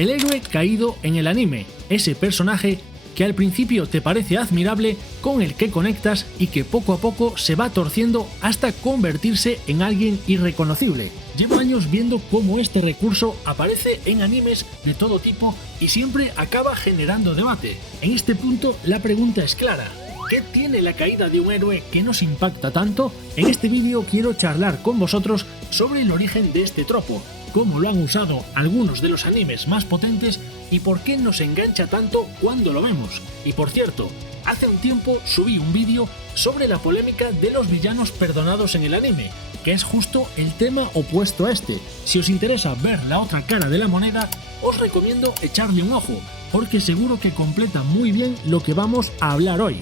El héroe caído en el anime, ese personaje que al principio te parece admirable, con el que conectas y que poco a poco se va torciendo hasta convertirse en alguien irreconocible. Llevo años viendo cómo este recurso aparece en animes de todo tipo y siempre acaba generando debate. En este punto la pregunta es clara: ¿qué tiene la caída de un héroe que nos impacta tanto? En este vídeo quiero charlar con vosotros sobre el origen de este tropo, cómo lo han usado algunos de los animes más potentes y por qué nos engancha tanto cuando lo vemos. Y por cierto, hace un tiempo subí un vídeo sobre la polémica de los villanos perdonados en el anime, que es justo el tema opuesto a este. Si os interesa ver la otra cara de la moneda, os recomiendo echarle un ojo, porque seguro que completa muy bien lo que vamos a hablar hoy.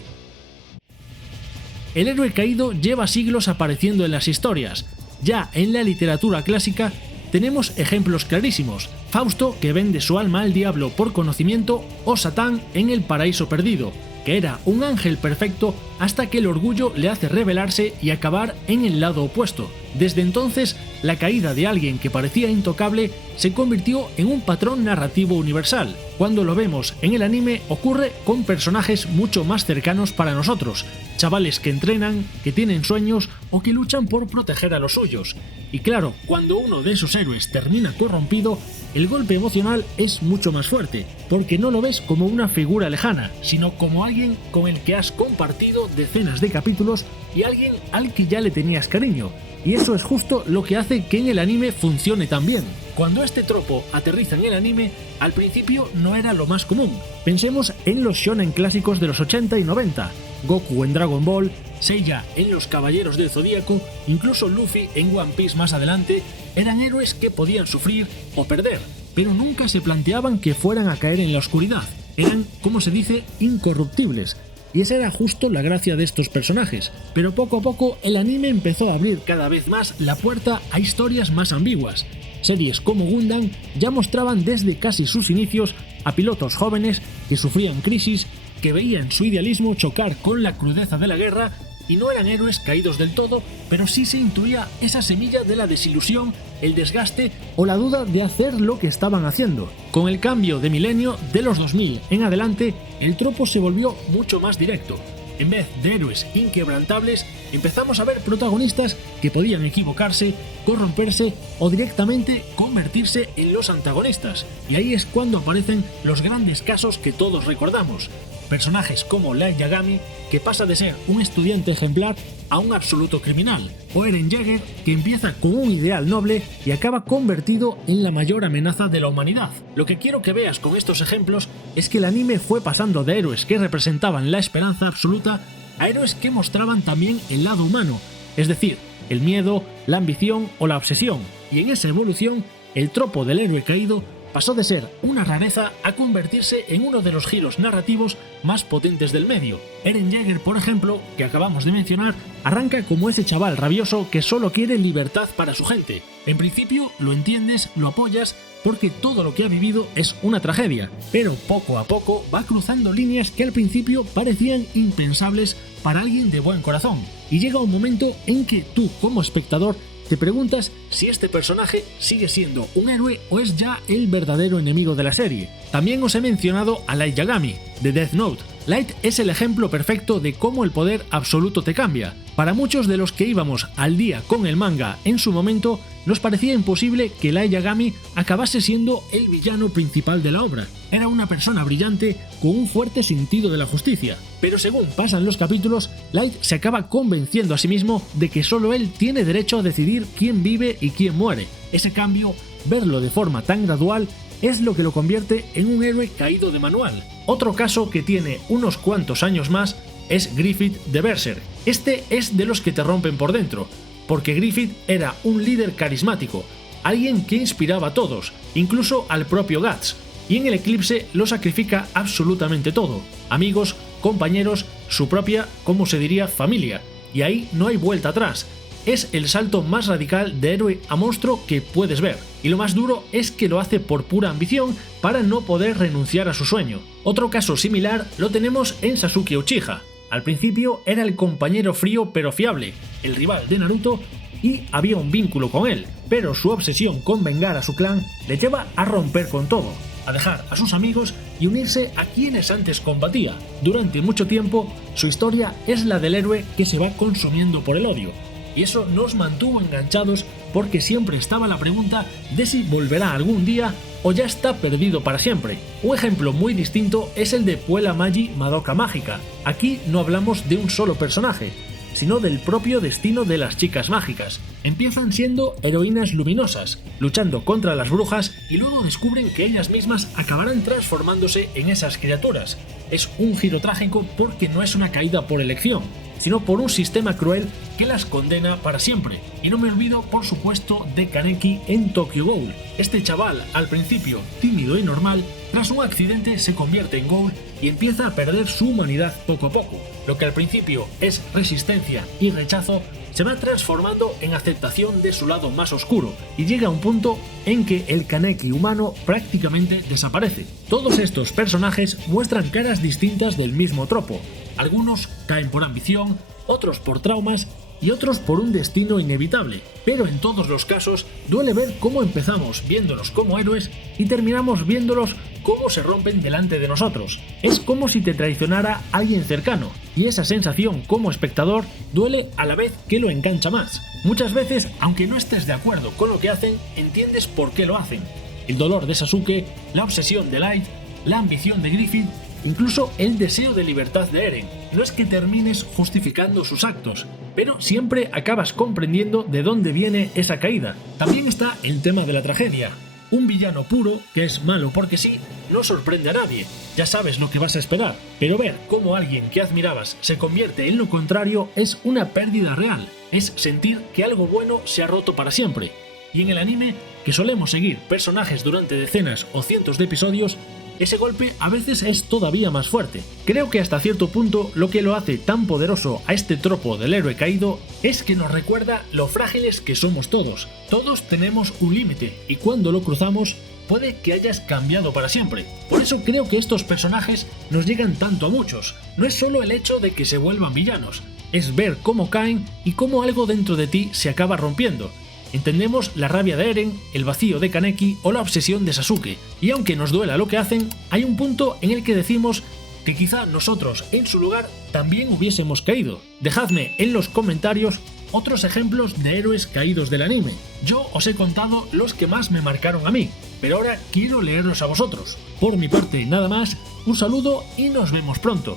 El héroe caído lleva siglos apareciendo en las historias. Ya en la literatura clásica tenemos ejemplos clarísimos: Fausto, que vende su alma al diablo por conocimiento, o Satán en El Paraíso Perdido, que era un ángel perfecto hasta que el orgullo le hace rebelarse y acabar en el lado opuesto. Desde entonces, la caída de alguien que parecía intocable se convirtió en un patrón narrativo universal. Cuando lo vemos en el anime, ocurre con personajes mucho más cercanos para nosotros: chavales que entrenan, que tienen sueños o que luchan por proteger a los suyos. Y claro, cuando uno de esos héroes termina corrompido, el golpe emocional es mucho más fuerte, porque no lo ves como una figura lejana, sino como alguien con el que has compartido decenas de capítulos y alguien al que ya le tenías cariño. Y eso es justo lo que hace que en el anime funcione tan bien. Cuando este tropo aterriza en el anime, al principio no era lo más común. Pensemos en los shonen clásicos de los 80 y 90, Goku en Dragon Ball, Seiya en Los Caballeros del Zodíaco, incluso Luffy en One Piece más adelante. Eran héroes que podían sufrir o perder, pero nunca se planteaban que fueran a caer en la oscuridad. Eran, como se dice, incorruptibles. Y esa era justo la gracia de estos personajes. Pero poco a poco el anime empezó a abrir cada vez más la puerta a historias más ambiguas. Series como Gundam ya mostraban desde casi sus inicios a pilotos jóvenes que sufrían crisis, que veían su idealismo chocar con la crudeza de la guerra, y no eran héroes caídos del todo, pero sí se intuía esa semilla de la desilusión, el desgaste o la duda de hacer lo que estaban haciendo. Con el cambio de milenio, de los 2000 en adelante, el tropo se volvió mucho más directo. En vez de héroes inquebrantables, empezamos a ver protagonistas que podían equivocarse, corromperse o directamente convertirse en los antagonistas. Y ahí es cuando aparecen los grandes casos que todos recordamos. Personajes como Light Yagami, que pasa de ser un estudiante ejemplar a un absoluto criminal, o Eren Yeager, que empieza con un ideal noble y acaba convertido en la mayor amenaza de la humanidad. Lo que quiero que veas con estos ejemplos es que el anime fue pasando de héroes que representaban la esperanza absoluta a héroes que mostraban también el lado humano, es decir, el miedo, la ambición o la obsesión. Y en esa evolución, el tropo del héroe caído pasó de ser una rareza a convertirse en uno de los giros narrativos más potentes del medio. Eren Yeager, por ejemplo, que acabamos de mencionar, arranca como ese chaval rabioso que solo quiere libertad para su gente. En principio lo entiendes, lo apoyas, porque todo lo que ha vivido es una tragedia, pero poco a poco va cruzando líneas que al principio parecían impensables para alguien de buen corazón. Y llega un momento en que tú, como espectador, te preguntas si este personaje sigue siendo un héroe o es ya el verdadero enemigo de la serie. También os he mencionado a Light Yagami, de Death Note. Light es el ejemplo perfecto de cómo el poder absoluto te cambia. Para muchos de los que íbamos al día con el manga en su momento, nos parecía imposible que Light Yagami acabase siendo el villano principal de la obra. Era una persona brillante con un fuerte sentido de la justicia. Pero según pasan los capítulos, Light se acaba convenciendo a sí mismo de que solo él tiene derecho a decidir quién vive y quién muere. Ese cambio, verlo de forma tan gradual, es lo que lo convierte en un héroe caído de manual. Otro caso que tiene unos cuantos años más es Griffith de Berserk. Este es de los que te rompen por dentro, porque Griffith era un líder carismático, alguien que inspiraba a todos, incluso al propio Guts, y en el eclipse lo sacrifica absolutamente todo: amigos, compañeros, su propia, como se diría, familia, y ahí no hay vuelta atrás. Es el salto más radical de héroe a monstruo que puedes ver, y lo más duro es que lo hace por pura ambición para no poder renunciar a su sueño. Otro caso similar lo tenemos en Sasuke Uchiha. Al principio era el compañero frío pero fiable, el rival de Naruto, y había un vínculo con él, pero su obsesión con vengar a su clan le lleva a romper con todo. a dejar a sus amigos y unirse a quienes antes combatía. Durante mucho tiempo, su historia es la del héroe que se va consumiendo por el odio. Y eso nos mantuvo enganchados porque siempre estaba la pregunta de si volverá algún día o ya está perdido para siempre. Un ejemplo muy distinto es el de Puella Magi Madoka Mágica. Aquí no hablamos de un solo personaje, sino del propio destino de las chicas mágicas. Empiezan siendo heroínas luminosas, luchando contra las brujas y luego descubren que ellas mismas acabarán transformándose en esas criaturas. Es un giro trágico porque no es una caída por elección, sino por un sistema cruel que las condena para siempre. Y no me olvido, por supuesto, de Kaneki en Tokyo Ghoul. Este chaval, al principio tímido y normal, tras un accidente se convierte en Ghoul y empieza a perder su humanidad poco a poco. Lo que al principio es resistencia y rechazo, se va transformando en aceptación de su lado más oscuro y llega a un punto en que el Kaneki humano prácticamente desaparece. Todos estos personajes muestran caras distintas del mismo tropo. Algunos caen por ambición, otros por traumas y otros por un destino inevitable, pero en todos los casos duele ver cómo empezamos viéndolos como héroes y terminamos viéndolos cómo se rompen delante de nosotros. Es como si te traicionara alguien cercano, y esa sensación como espectador duele a la vez que lo engancha más. Muchas veces, aunque no estés de acuerdo con lo que hacen, entiendes por qué lo hacen. El dolor de Sasuke, la obsesión de Light, la ambición de Griffith, incluso el deseo de libertad de Eren. No es que termines justificando sus actos, pero siempre acabas comprendiendo de dónde viene esa caída. También está el tema de la tragedia. Un villano puro, que es malo porque sí, no sorprende a nadie. Ya sabes lo que vas a esperar, pero ver cómo alguien que admirabas se convierte en lo contrario es una pérdida real. Es sentir que algo bueno se ha roto para siempre. Y en el anime, que solemos seguir personajes durante decenas o cientos de episodios, ese golpe a veces es todavía más fuerte. Creo que hasta cierto punto lo que lo hace tan poderoso a este tropo del héroe caído es que nos recuerda lo frágiles que somos todos. Todos tenemos un límite y cuando lo cruzamos puede que hayas cambiado para siempre. Por eso creo que estos personajes nos llegan tanto a muchos. No es solo el hecho de que se vuelvan villanos, es ver cómo caen y cómo algo dentro de ti se acaba rompiendo. Entendemos la rabia de Eren, el vacío de Kaneki o la obsesión de Sasuke, y aunque nos duela lo que hacen, hay un punto en el que decimos que quizá nosotros en su lugar también hubiésemos caído. Dejadme en los comentarios otros ejemplos de héroes caídos del anime. Yo os he contado los que más me marcaron a mí, pero ahora quiero leerlos a vosotros. Por mi parte nada más, un saludo y nos vemos pronto.